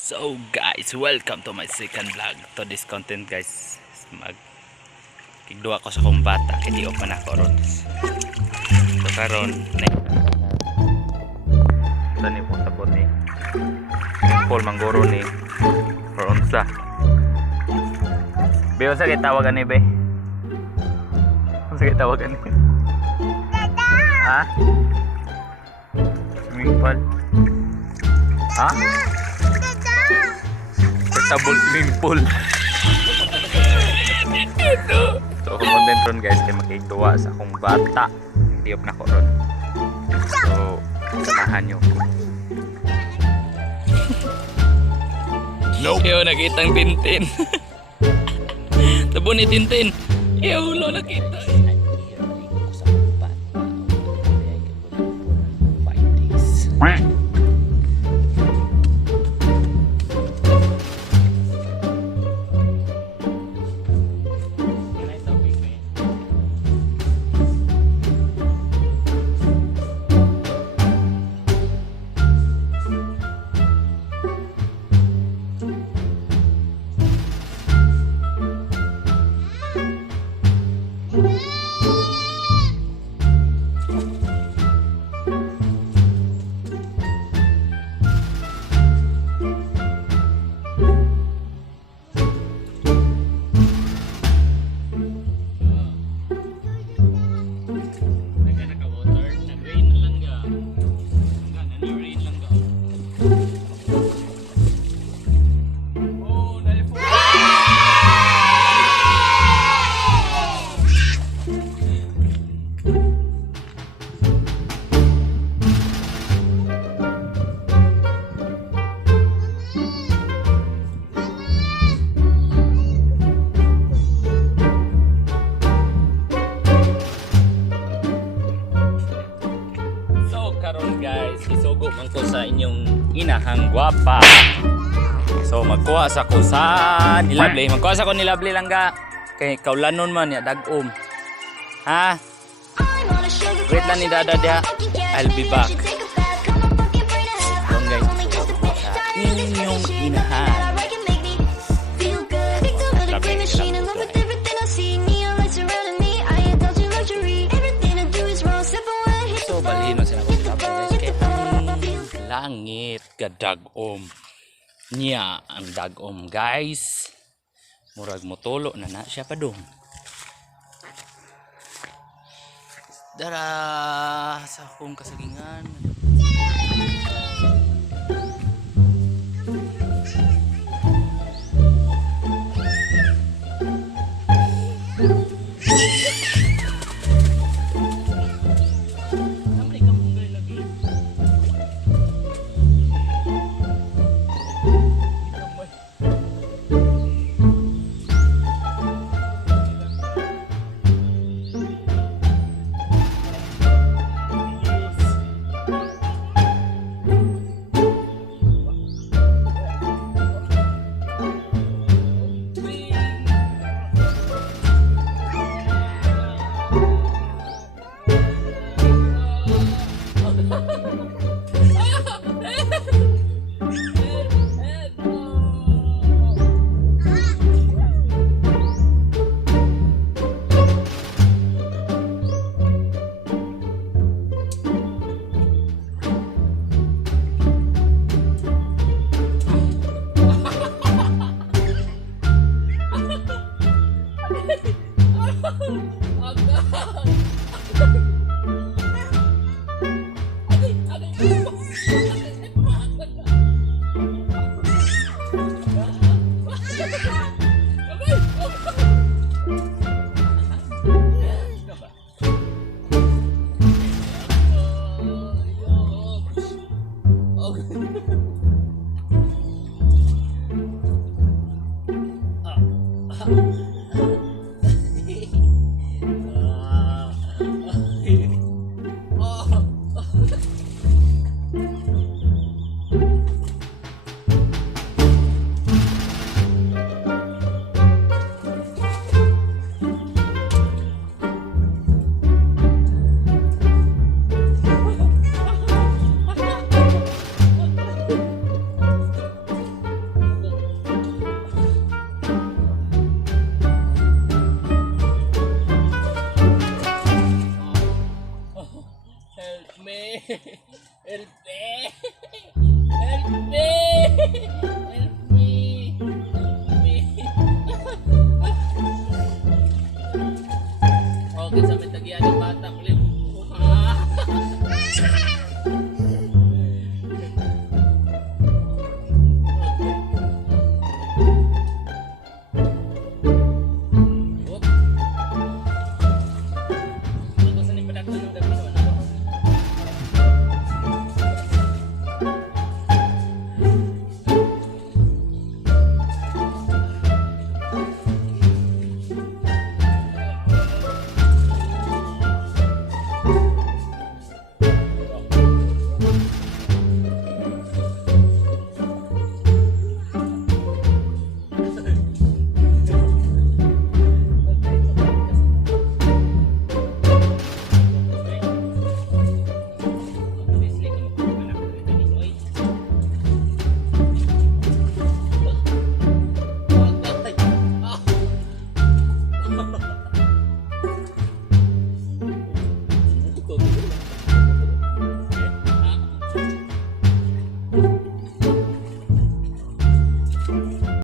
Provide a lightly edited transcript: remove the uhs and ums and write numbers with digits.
So guys, welcome to my second vlog. To this content guys, kigduwa ko sa kong bata, hindi ko pa na ko ron. So karon, tani po sabot ni Paul Manggoro ni Ronsa. Be, unsa kay tawagan ni be? Unsa kay tawagan ni? Ha? Swimming pool? Ha? Portable swimming pool. So kung content ron guys, kaya makikituwa sa akong bata, hindi na ko ron. So samahan nyo. Nope. Yo, nakitang Tintin. Tabo ni Tintin. Yo, lo nakita. Guys, isugo man ko sa inyong inahang gwapa. So magkuha sa ko sa nilabli. Magkuha sa ko nilabli lang ga. Kay kaulanon man ya dagom. Ha? Wait lang ni dada dia. I'll be back. Long guys. Sa inyong inahan. So balhin mo sila ko langit kadagom niya ang dagom guys, murag motulo na siya pa dong. Dara sa akong kasagingan.